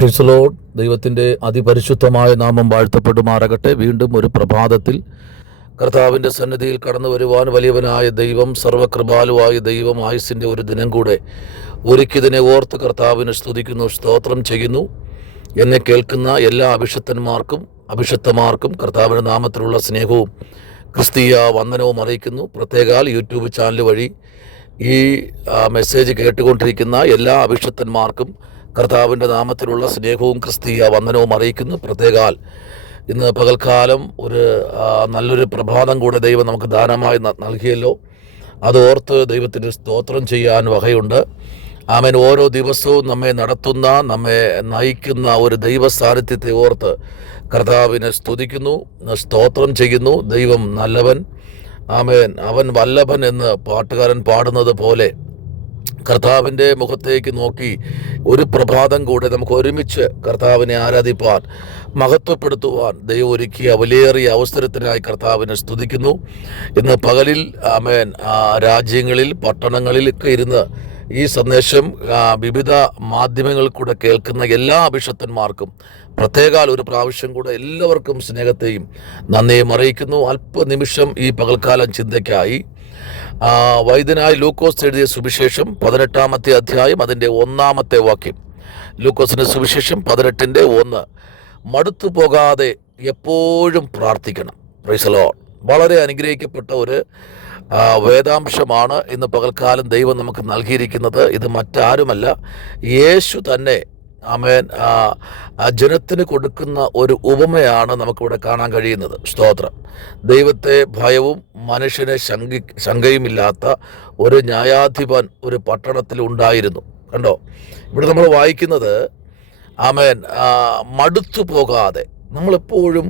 Price the Lord. ദൈവത്തിൻ്റെ അതിപരിശുദ്ധമായ നാമം വാഴ്ത്തപ്പെടുമാറാകട്ടെ. വീണ്ടും ഒരു പ്രഭാതത്തിൽ കർത്താവിൻ്റെ സന്നിധിയിൽ കടന്നു വരുവാൻ വലിയവനായ ദൈവം, സർവകൃപാലുവായ ദൈവം ആയുസിൻ്റെ ഒരു ദിനം കൂടെ ഒരുക്കിയതിനെ ഓർത്ത് കർത്താവിനെ സ്തുതിക്കുന്നു, സ്തോത്രം ചെയ്യുന്നു. എന്നെ കേൾക്കുന്ന എല്ലാ അഭിഷക്തമാർക്കും കർത്താവിൻ്റെ നാമത്തിലുള്ള സ്നേഹവും ക്രിസ്തീയ വന്ദനവും അറിയിക്കുന്നു. പ്രത്യേകാൽ യൂട്യൂബ് ചാനൽ വഴി ഈ മെസ്സേജ് കേട്ടുകൊണ്ടിരിക്കുന്ന എല്ലാ അഭിഷക്തന്മാർക്കും കർത്താവിൻ്റെ നാമത്തിലുള്ള സ്നേഹവും ക്രിസ്തീയ വന്ദനവും അറിയിക്കുന്നു. പ്രത്യേകാൽ ഇന്ന് പകൽക്കാലം ഒരു നല്ലൊരു പ്രഭാതം കൂടെ ദൈവം നമുക്ക് ദാനമായി നൽകിയല്ലോ. അതോർത്ത് ദൈവത്തിന് സ്തോത്രം ചെയ്യാൻ വകയുണ്ട്. ആമേൻ. ഓരോ ദിവസവും നമ്മെ നടത്തുന്ന, നമ്മെ നയിക്കുന്ന ഒരു ദൈവ സാന്നിധ്യത്തെ ഓർത്ത് കർത്താവിനെ സ്തുതിക്കുന്നു, സ്തോത്രം ചെയ്യുന്നു. ദൈവം നല്ലവൻ, ആമേൻ. അവൻ വല്ലഭൻ എന്ന് പാട്ടുകാരൻ പാടുന്നത് പോലെ കർത്താവിൻ്റെ മുഖത്തേക്ക് നോക്കി ഒരു പ്രഭാതം കൂടെ നമുക്ക് ഒരുമിച്ച് കർത്താവിനെ ആരാധിപ്പാൻ, മഹത്വപ്പെടുത്തുവാൻ ദൈവം ഒരുക്കിയ വിലയേറിയ അവസരത്തിനായി കർത്താവിനെ സ്തുതിക്കുന്നു. ഇന്ന് പകലിൽ ആമേൻ രാജ്യങ്ങളിൽ പട്ടണങ്ങളിലൊക്കെ ഇരുന്ന് ഈ സന്ദേശം വിവിധ മാധ്യമങ്ങളിൽ കൂടെ കേൾക്കുന്ന എല്ലാ അഭിഷക്തന്മാർക്കും പ്രത്യേകാൽ ഒരു പ്രാവശ്യം കൂടെ എല്ലാവർക്കും സ്നേഹത്തെയും നന്ദിയും അറിയിക്കുന്നു. അല്പനിമിഷം ഈ പകൽക്കാലം ചിന്തയ്ക്കായി വൈദ്യനായ ലൂക്കോസ് എഴുതിയ സുവിശേഷം 18-ാമത്തെ അധ്യായം അതിൻ്റെ 1-ാമത്തെ വാക്യം. ലൂക്കോസിൻ്റെ സുവിശേഷം 18-1. മടുത്തു പോകാതെ എപ്പോഴും പ്രാർത്ഥിക്കണം. Price the Lord. വളരെ അനുഗ്രഹിക്കപ്പെട്ട ഒരു വേദാംശമാണ് ഇന്ന് പകൽക്കാലം ദൈവം നമുക്ക് നൽകിയിരിക്കുന്നത്. ഇത് മറ്റാരുമല്ല, യേശു തന്നെ ആമേൻ ജനത്തിന് കൊടുക്കുന്ന ഒരു ഉപമയാണ് നമുക്കിവിടെ കാണാൻ കഴിയുന്നത്. സ്തോത്രം. ദൈവത്തെ ഭയവും മനുഷ്യനെ ശങ്കയുമില്ലാത്ത ഒരു ന്യായാധിപൻ ഒരു പട്ടണത്തിൽ ഉണ്ടായിരുന്നു. കണ്ടോ, ഇവിടെ നമ്മൾ വായിക്കുന്നത് ആമേൻ മടുത്തു പോകാതെ നമ്മളെപ്പോഴും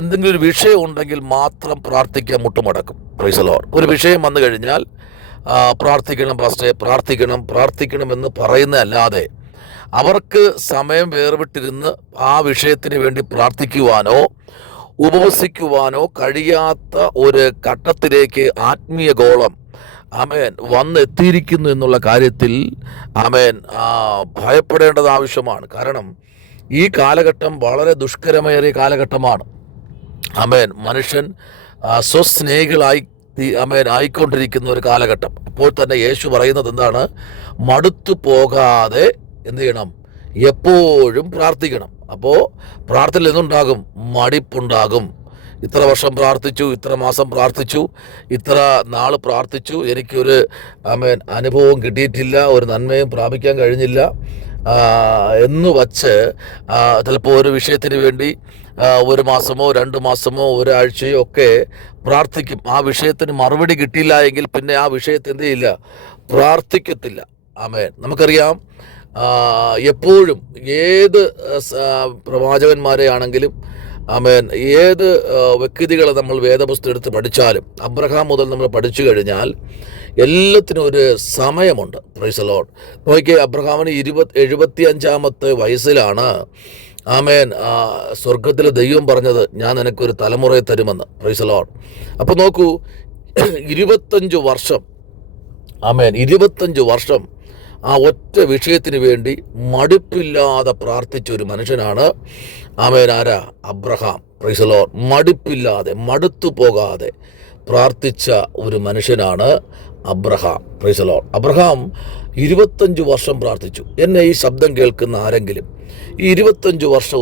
എന്തെങ്കിലും ഒരു വിഷയം ഉണ്ടെങ്കിൽ മാത്രം പ്രാർത്ഥിക്കാൻ മുട്ടുമടക്കും. Price the Lord. ഒരു വിഷയം വന്നു കഴിഞ്ഞാൽ പ്രാർത്ഥിക്കണം പാസ്റ്റേ, പ്രാർത്ഥിക്കണം എന്ന് പറയുന്നതല്ലാതെ അവർക്ക് സമയം വേർവിട്ടിരുന്ന് ആ വിഷയത്തിന് വേണ്ടി പ്രാർത്ഥിക്കുവാനോ ഉപവസിക്കുവാനോ കഴിയാത്ത ഒരു ഘട്ടത്തിലേക്ക് ആത്മീയ ഗോളം ആമേൻ വന്നെത്തിയിരിക്കുന്നു എന്നുള്ള കാര്യത്തിൽ ആമേൻ ഭയപ്പെടേണ്ടത് ആവശ്യമാണ്. കാരണം ഈ കാലഘട്ടം വളരെ ദുഷ്കരമേറിയ കാലഘട്ടമാണ്. ആമേൻ. മനുഷ്യൻ സ്വസ്നേഹികളായി ആയിക്കൊണ്ടിരിക്കുന്ന ഒരു കാലഘട്ടം. അപ്പോൾ തന്നെ യേശു പറയുന്നത് എന്താണ്? മടുത്തു പോകാതെ എന്ത് ചെയ്യണം? എപ്പോഴും പ്രാർത്ഥിക്കണം. അപ്പോൾ പ്രാർത്ഥനയിൽ എന്തുണ്ടാകും? മടിപ്പുണ്ടാകും. ഇത്ര വർഷം പ്രാർത്ഥിച്ചു, ഇത്ര മാസം പ്രാർത്ഥിച്ചു, ഇത്ര നാൾ പ്രാർത്ഥിച്ചു, എനിക്കൊരു ആമേൻ അനുഭവം കിട്ടിയിട്ടില്ല, ഒരു നന്മയും പ്രാപിക്കാൻ കഴിഞ്ഞില്ല എന്ന് വച്ച് ചിലപ്പോൾ ഒരു വിഷയത്തിന് വേണ്ടി 1 മാസമോ 2 മാസമോ ഒരാഴ്ചയോ ഒക്കെ പ്രാർത്ഥിക്കും. ആ വിഷയത്തിന് മറുപടി കിട്ടിയില്ല എങ്കിൽ പിന്നെ ആ വിഷയത്തെ എന്ത് ചെയ്യില്ല? പ്രാർത്ഥിക്കത്തില്ല. ആമേൻ. നമുക്കറിയാം, എപ്പോഴും ഏത് പ്രവാചകന്മാരെ ആണെങ്കിലും ആമേൻ ഏത് വ്യക്തികളെ നമ്മൾ വേദപുസ്തകം എടുത്ത് പഠിച്ചാലും, അബ്രഹാം മുതൽ നമ്മൾ പഠിച്ചു കഴിഞ്ഞാൽ എല്ലാത്തിനും ഒരു സമയമുണ്ട്. Price the Lord. നോക്കിയേ, അബ്രഹാമിന് 75-ാമത്തെ വയസ്സിലാണ് ആമേൻ സ്വർഗത്തിലെ ദൈവം പറഞ്ഞത്, ഞാൻ നിനക്കൊരു തലമുറയെ തരുമെന്ന്. Price the Lord. അപ്പോൾ നോക്കൂ, 25 വർഷം ആമേൻ 25 വർഷം ആ ഒറ്റ വിഷയത്തിന് വേണ്ടി മടുപ്പില്ലാതെ പ്രാർത്ഥിച്ച ഒരു മനുഷ്യനാണ് ആമേൻ ആരാ? അബ്രഹാം. Praise the lord. മടുപ്പില്ലാതെ, മടുത്തു പോകാതെ പ്രാർത്ഥിച്ച ഒരു മനുഷ്യനാണ് Abraham. Praise the lord. Abraham 25 വർഷം പ്രാർത്ഥിച്ചു. എന്നെ ഈ ശബ്ദം കേൾക്കുന്ന ആരെങ്കിലും ഈ 25 വർഷം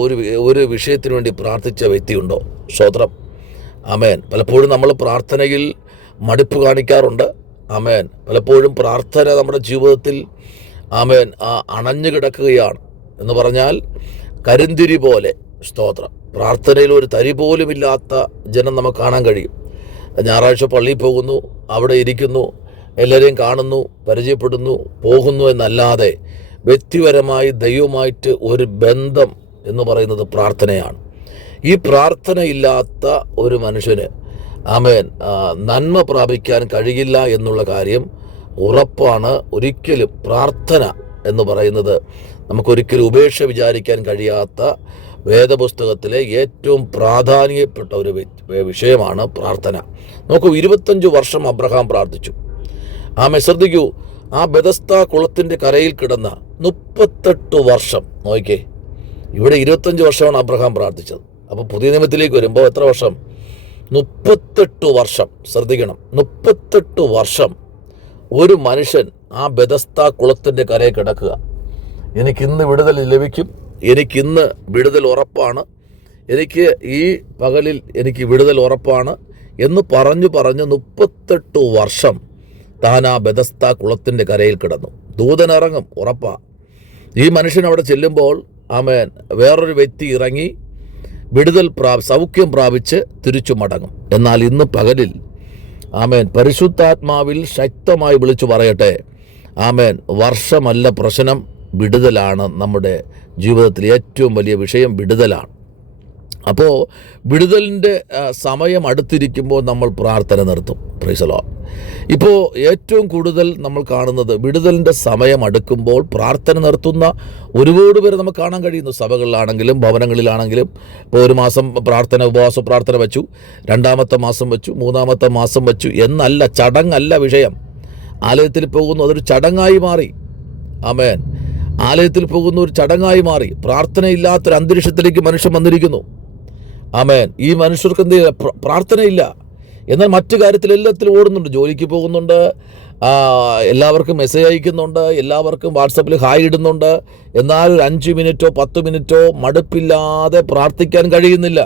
ഒരു വിഷയത്തിന് വേണ്ടി പ്രാർത്ഥിച്ച വ്യക്തിയുണ്ടോ? സ്തോത്രം. ആമേൻ. പലപ്പോഴും നമ്മൾ പ്രാർത്ഥനയിൽ മടുപ്പ് കാണിക്കാറുണ്ട്. ആമേൻ. പലപ്പോഴും പ്രാർത്ഥന നമ്മുടെ ജീവിതത്തിൽ ആമേൻ അണഞ്ഞു കിടക്കുകയാണ്. എന്ന് പറഞ്ഞാൽ കരിന്തിരി പോലെ. സ്തോത്രം. പ്രാർത്ഥനയിൽ ഒരു തരി പോലും ഇല്ലാത്ത ജനം നമുക്ക് കാണാൻ കഴിയും. ഞായറാഴ്ച പള്ളിയിൽ പോകുന്നു, അവിടെ ഇരിക്കുന്നു, എല്ലാവരെയും കാണുന്നു, പരിചയപ്പെടുന്നു, പോകുന്നു എന്നല്ലാതെ വ്യക്തിപരമായി ദൈവമായിട്ട് ഒരു ബന്ധം എന്ന് പറയുന്നത് പ്രാർത്ഥനയാണ്. ഈ പ്രാർത്ഥനയില്ലാത്ത ഒരു മനുഷ്യന് ആമേൻ നന്മ പ്രാപിക്കാൻ കഴിയില്ല എന്നുള്ള കാര്യം ഉറപ്പാണ്. ഒരിക്കലും പ്രാർത്ഥന എന്ന് പറയുന്നത് നമുക്കൊരിക്കലും ഉപേക്ഷ വിചാരിക്കാൻ കഴിയാത്ത വേദപുസ്തകത്തിലെ ഏറ്റവും പ്രാധാന്യപ്പെട്ട ഒരു വിഷയമാണ് പ്രാർത്ഥന. നോക്കൂ, 25 വർഷം അബ്രഹാം പ്രാർത്ഥിച്ചു. ആമേൻ. ശ്രദ്ധിക്കൂ, ആ ബെതസ്ത കുളത്തിൻ്റെ കരയിൽ കിടന്ന 38 വർഷം. നോക്കിക്കേ, ഇവിടെ 25 വർഷമാണ് അബ്രഹാം പ്രാർത്ഥിച്ചത്. അപ്പോൾ പുതിയ നിയമത്തിലേക്ക് വരുമ്പോൾ എത്ര വർഷം? 38 വർഷം. ശ്രദ്ധിക്കണം, 38 വർഷം ഒരു മനുഷ്യൻ ആ ബെഥസ്ദാ കുളത്തിൻ്റെ കരയിൽ കിടക്കുക. എനിക്കിന്ന് വിടുതൽ ലഭിക്കും, എനിക്കിന്ന് വിടുതൽ ഉറപ്പാണ്, എനിക്ക് ഈ പകലിൽ എനിക്ക് വിടുതൽ ഉറപ്പാണ് എന്ന് പറഞ്ഞു 38 വർഷം താൻ ആ ബെഥസ്ദാ കുളത്തിൻ്റെ കരയിൽ കിടന്നു. ദൂതനിറങ്ങും, ഉറപ്പാ. ഈ മനുഷ്യൻ അവിടെ ചെല്ലുമ്പോൾ ആമേൻ വേറൊരു വ്യക്തി ഇറങ്ങി വിടുതൽ സൗഖ്യം പ്രാപിച്ച് തിരിച്ചു മടങ്ങും. എന്നാൽ ഇന്ന് പകലിൽ ആമേൻ പരിശുദ്ധാത്മാവിൽ ശക്തമായി വിളിച്ചു പറയട്ടെ, ആമേൻ വർഷമല്ല പ്രശ്നം, വിടുതലാണ്. നമ്മുടെ ജീവിതത്തിൽ ഏറ്റവും വലിയ വിഷയം വിടുതലാണ്. അപ്പോൾ വിടുതലിൻ്റെ സമയം അടുത്തിരിക്കുമ്പോൾ നമ്മൾ പ്രാർത്ഥന നിർത്തും. Price the Lord. ഇപ്പോൾ ഏറ്റവും കൂടുതൽ നമ്മൾ കാണുന്നത് വിടുതലിൻ്റെ സമയം അടുക്കുമ്പോൾ പ്രാർത്ഥന നിർത്തുന്ന ഒരുപാട് പേര് നമുക്ക് കാണാൻ കഴിയുന്നു. സഭകളിലാണെങ്കിലും ഭവനങ്ങളിലാണെങ്കിലും. ഇപ്പോൾ ഒരു മാസം പ്രാർത്ഥന, ഉപവാസ പ്രാർത്ഥന വെച്ചു, 2-ാമത്തെ മാസം വെച്ചു, 3-ാമത്തെ മാസം വെച്ചു എന്നല്ല, ചടങ്ങല്ല വിഷയം. ആലയത്തിൽ പോകുന്നു, അതൊരു ചടങ്ങായി മാറി. ആമേൻ. ആലയത്തിൽ പോകുന്ന ഒരു ചടങ്ങായി മാറി. പ്രാർത്ഥനയില്ലാത്തൊരു അന്തരീക്ഷത്തിലേക്ക് മനുഷ്യൻ വന്നിരിക്കുന്നു. ആമേൻ. ഈ മനുഷ്യർക്ക് എന്ത് ചെയ്യുക? പ്രാർത്ഥനയില്ല. എന്നാൽ മറ്റു കാര്യത്തിൽ എല്ലാത്തിലും ഓടുന്നുണ്ട്. ജോലിക്ക് പോകുന്നുണ്ട്, എല്ലാവർക്കും മെസ്സേജ് അയക്കുന്നുണ്ട്, എല്ലാവർക്കും വാട്സപ്പിൽ ഹായ് ഇടുന്നുണ്ട്. എന്നാൽ ഒരു 5 മിനിറ്റോ 10 മിനിറ്റോ മടുപ്പില്ലാതെ പ്രാർത്ഥിക്കാൻ കഴിയുന്നില്ല.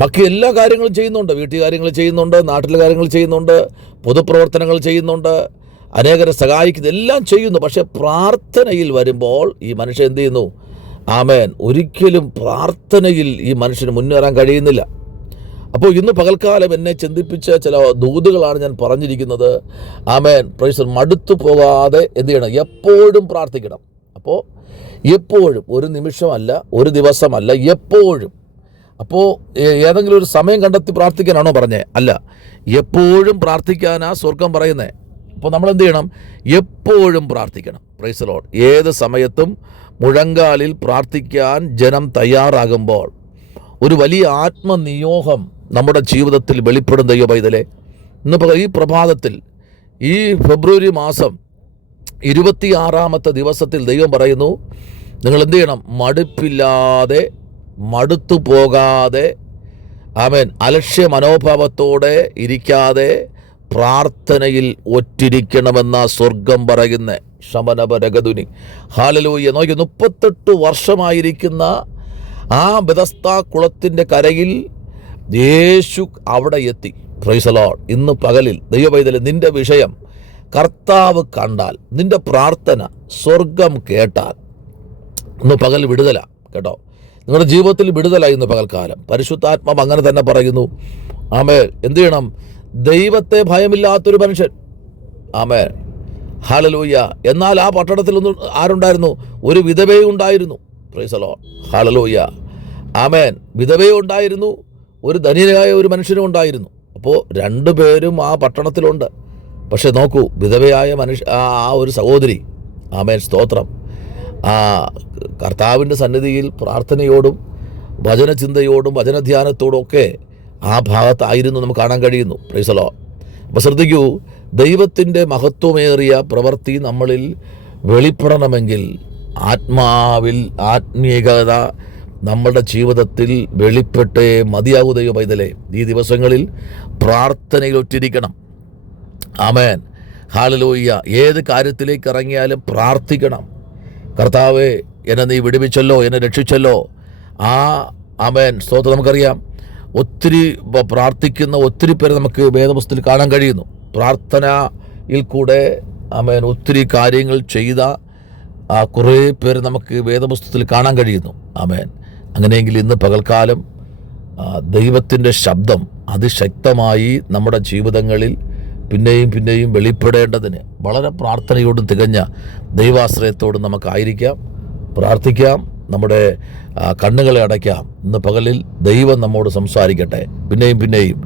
ബാക്കി എല്ലാ കാര്യങ്ങളും ചെയ്യുന്നുണ്ട്. വീട്ടു കാര്യങ്ങൾ ചെയ്യുന്നുണ്ട്, നാട്ടിലെ കാര്യങ്ങൾ ചെയ്യുന്നുണ്ട്, പൊതുപ്രവർത്തനങ്ങൾ ചെയ്യുന്നുണ്ട്, അനേകരെ സഹായിക്കുന്നു, എല്ലാം ചെയ്യുന്നു. പക്ഷേ പ്രാർത്ഥനയിൽ വരുമ്പോൾ ഈ മനുഷ്യൻ എന്ത് ചെയ്യുന്നു? ആമേൻ. ഒരിക്കലും പ്രാർത്ഥനയിൽ ഈ മനുഷ്യന് മുന്നേറാൻ കഴിയുന്നില്ല. അപ്പോൾ ഇന്ന് പകൽക്കാലം എന്നെ ചിന്തിപ്പിച്ച ചില ദൂതുകളാണ് ഞാൻ പറഞ്ഞിരിക്കുന്നത്. ആമേൻ. പ്രൈസ്. മടുത്തു പോകാതെ എന്ത് ചെയ്യണം? എപ്പോഴും പ്രാർത്ഥിക്കണം. അപ്പോൾ എപ്പോഴും, ഒരു നിമിഷമല്ല, ഒരു ദിവസമല്ല, എപ്പോഴും. അപ്പോൾ ഏതെങ്കിലും ഒരു സമയം കണ്ടെത്തി പ്രാർത്ഥിക്കാനാണോ പറഞ്ഞേ? അല്ല, എപ്പോഴും പ്രാർത്ഥിക്കാനാ സ്വർഗം പറയുന്നത്. അപ്പോൾ നമ്മൾ എന്ത് ചെയ്യണം? എപ്പോഴും പ്രാർത്ഥിക്കണം. Price the Lord. ഏത് സമയത്തും മുഴങ്കാലിൽ പ്രാർത്ഥിക്കാൻ ജനം തയ്യാറാകുമ്പോൾ ഒരു വലിയ ആത്മനിയോഗം നമ്മുടെ ജീവിതത്തിൽ വെളിപ്പെടും. ദൈവ പൈതലേ, ഇന്ന് ഈ പ്രഭാതത്തിൽ, ഈ ഫെബ്രുവരി മാസം 26-ാമത്തെ ദിവസത്തിൽ ദൈവം പറയുന്നു, നിങ്ങൾ എന്ത് ചെയ്യണം? മടുപ്പില്ലാതെ, മടുത്തു പോകാതെ, ആമേൻ, അലക്ഷ്യ മനോഭാവത്തോടെ ഇരിക്കാതെ പ്രാർത്ഥനയിൽ ഒറ്റിരിക്കണമെന്ന സ്വർഗം പറയുന്ന ശമനപരഗതുനി. ഹല്ലേലൂയ. നോക്കി, 38 വർഷമായിരിക്കുന്ന ആ ബെഥസ്ദാ കുളത്തിൻ്റെ കരയിൽ യേശു അവിടെ എത്തി. Price the Lord. ഇന്ന് പകലിൽ ദൈവപൈതലേ, നിന്റെ വിഷയം കർത്താവ് കണ്ടാൽ, നിന്റെ പ്രാർത്ഥന സ്വർഗം കേട്ടാൽ, ഇന്ന് പകൽ വിടുതല കേട്ടോ. നിങ്ങളുടെ ജീവിതത്തിൽ വിടുതലായി ഇന്ന് പകൽക്കാലം. പരിശുദ്ധാത്മാവ് അങ്ങനെ തന്നെ പറയുന്നു. ആമേൻ. എന്ത് ചെയ്യണം? ദൈവത്തെ ഭയമില്ലാത്തൊരു മനുഷ്യൻ. ആമേൻ. ഹല്ലേലൂയ. എന്നാൽ ആ പട്ടണത്തിൽ ആരുണ്ടായിരുന്നു? ഒരു വിധവയുണ്ടായിരുന്നു. Praise the lord. Hallelujah. Amen. വിധവയുണ്ടായിരുന്നു, ഒരു ധനികനായ ഒരു മനുഷ്യനും ഉണ്ടായിരുന്നു. അപ്പോൾ 2 പേരും ആ പട്ടണത്തിലുണ്ട്. പക്ഷെ നോക്കൂ, വിധവയായ ആ ഒരു സഹോദരി, ആമേൻ, സ്തോത്രം, കർത്താവിൻ്റെ സന്നിധിയിൽ പ്രാർത്ഥനയോടും വചനചിന്തയോടും വചനധ്യാനത്തോടും ഒക്കെ ആ ഭാഗത്തായിരുന്നു നമുക്ക് കാണാൻ കഴിയുന്നു. Price the Lord. അപ്പോൾ ശ്രദ്ധിക്കൂ, ദൈവത്തിൻ്റെ മഹത്വമേറിയ പ്രവൃത്തി നമ്മളിൽ വെളിപ്പെടണമെങ്കിൽ ആത്മാവിൽ ആത്മീയത നമ്മുടെ ജീവിതത്തിൽ വെളിപ്പെട്ടേ മതിയാകൂ. ദൈവ പൈതലേ, ഈ ദിവസങ്ങളിൽ പ്രാർത്ഥനയിൽ ഒറ്റിരിക്കണം. ആമേൻ. ഹല്ലേലൂയ. ഏത് കാര്യത്തിലേക്ക് ഇറങ്ങിയാലും പ്രാർത്ഥിക്കണം. കർത്താവേ, എന്നെ നീ വിടുവിച്ചല്ലോ, എന്നെ രക്ഷിച്ചല്ലോ. ആമേൻ, സ്തോത്രം. നമുക്കറിയാം, ഒത്തിരി പ്രാർത്ഥിക്കുന്ന ഒത്തിരി പേരെ നമുക്ക് വേദപുസ്തകത്തിൽ കാണാൻ കഴിയുന്നു. പ്രാർത്ഥനയിൽ കൂടെ ആമേൻ ഒത്തിരി കാര്യങ്ങൾ ചെയ്ത കുറേ പേര് നമുക്ക് വേദപുസ്തകത്തിൽ കാണാൻ കഴിയുന്നു. ആമേൻ. അങ്ങനെയെങ്കിൽ ഇന്ന് പകൽക്കാലം ദൈവത്തിൻ്റെ ശബ്ദം അതിശക്തമായി നമ്മുടെ ജീവിതങ്ങളിൽ പിന്നെയും പിന്നെയും വെളിപ്പെടേണ്ടതിന് വളരെ പ്രാർത്ഥനയോടും തികഞ്ഞ ദൈവാശ്രയത്തോടും നമുക്കായിരിക്കാം. പ്രാർത്ഥിക്കാം. നമ്മുടെ കണ്ണുകളെ അടയ്ക്കാം. ഇന്ന് പകലിൽ ദൈവം നമ്മോട് സംസാരിക്കട്ടെ. പിന്നെയും പിന്നെയും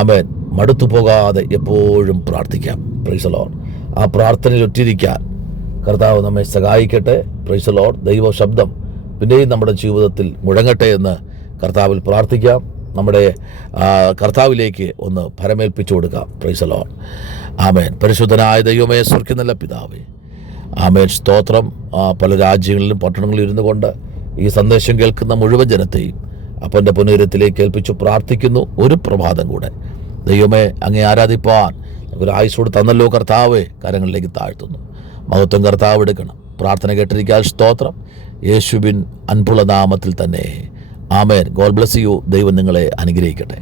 ആമേൻ. മടുത്തു പോകാതെ എപ്പോഴും പ്രാർത്ഥിക്കാം. Price the Lord. ആ പ്രാർത്ഥനയിൽ ഒറ്റിരിക്കാൻ കർത്താവ് നമ്മെ സഹായിക്കട്ടെ. Price the Lord. ദൈവ ശബ്ദം പിന്നെയും നമ്മുടെ ജീവിതത്തിൽ മുഴങ്ങട്ടെ എന്ന് കർത്താവിൽ പ്രാർത്ഥിക്കാം. നമ്മുടെ കർത്താവിലേക്ക് ഒന്ന് ഭരമേൽപ്പിച്ചു കൊടുക്കാം. Praise the lord. ആമേൻ. പരിശുദ്ധനായ ദൈവമേ, സ്വർഗ്ഗത്തിലെ പിതാവേ, ആമേൻ. സ്തോത്രം. പല രാജ്യങ്ങളിലും പട്ടണങ്ങളിലും ഇരുന്നു കൊണ്ട് ഈ സന്ദേശം കേൾക്കുന്ന മുഴുവൻ ജനത്തെയും അപ്പൻ്റെ പുനരുത്തിലേക്ക് ഏൽപ്പിച്ചു പ്രാർത്ഥിക്കുന്നു. ഒരു പ്രഭാതം കൂടെ ദൈവമേ അങ്ങേ ആരാധിപ്പാൻ ഒരു ആയുസ്സോട് തന്നല്ലോ കർത്താവേ, കരങ്ങളിലേക്ക് താഴ്ത്തുന്നു. മഹത്വം കർത്താവ് എടുക്കണം. പ്രാർത്ഥന കേട്ടിരിക്കാൻ സ്തോത്രം. യേശുവിൻ അൻപുള്ള നാമത്തിൽ തന്നെ ആമേൻ. God bless you. ദൈവം നിങ്ങളെ അനുഗ്രഹിക്കട്ടെ.